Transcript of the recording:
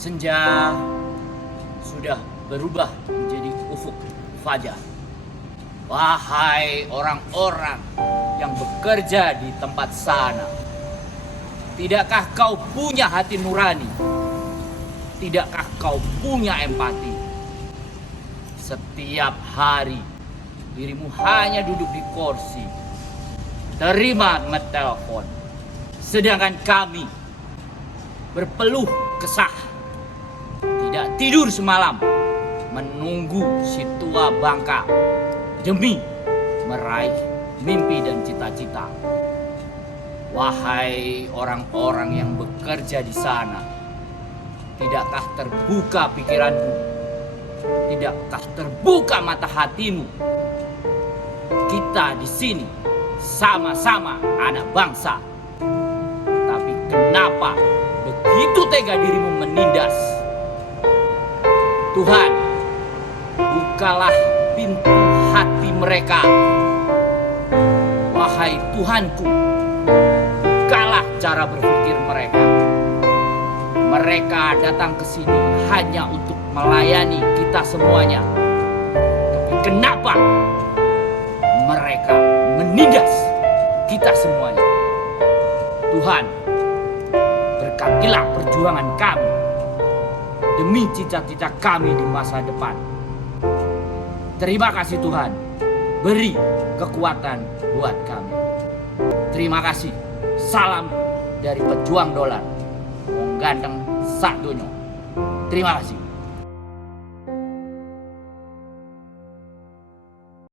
Senja sudah berubah menjadi ufuk fajar. Wahai orang-orang yang bekerja di tempat sana, tidakkah kau punya hati nurani? Tidakkah kau punya empati? Setiap hari dirimu hanya duduk di kursi, terima telepon, sedangkan kami berpeluh kesah, tidak tidur semalam menunggu si tua bangka demi meraih mimpi dan cita-cita. Wahai orang-orang yang bekerja di sana, tidakkah terbuka pikiranmu? Tidakkah terbuka mata hatimu? Kita di sini sama-sama anak bangsa. Tapi kenapa begitu tega dirimu menindas? Tuhan, bukalah pintu hati mereka. Wahai Tuhanku, bukalah cara berpikir mereka. Mereka datang ke sini hanya untuk melayani kita semuanya. Tapi kenapa mereka menindas kita semuanya? Tuhan, berkatilah perjuangan kami demi cita-cita kami di masa depan. Terima kasih Tuhan, beri kekuatan buat kami. Terima kasih. Salam dari pejuang dolar. Wong ganteng sak donya. Terima kasih.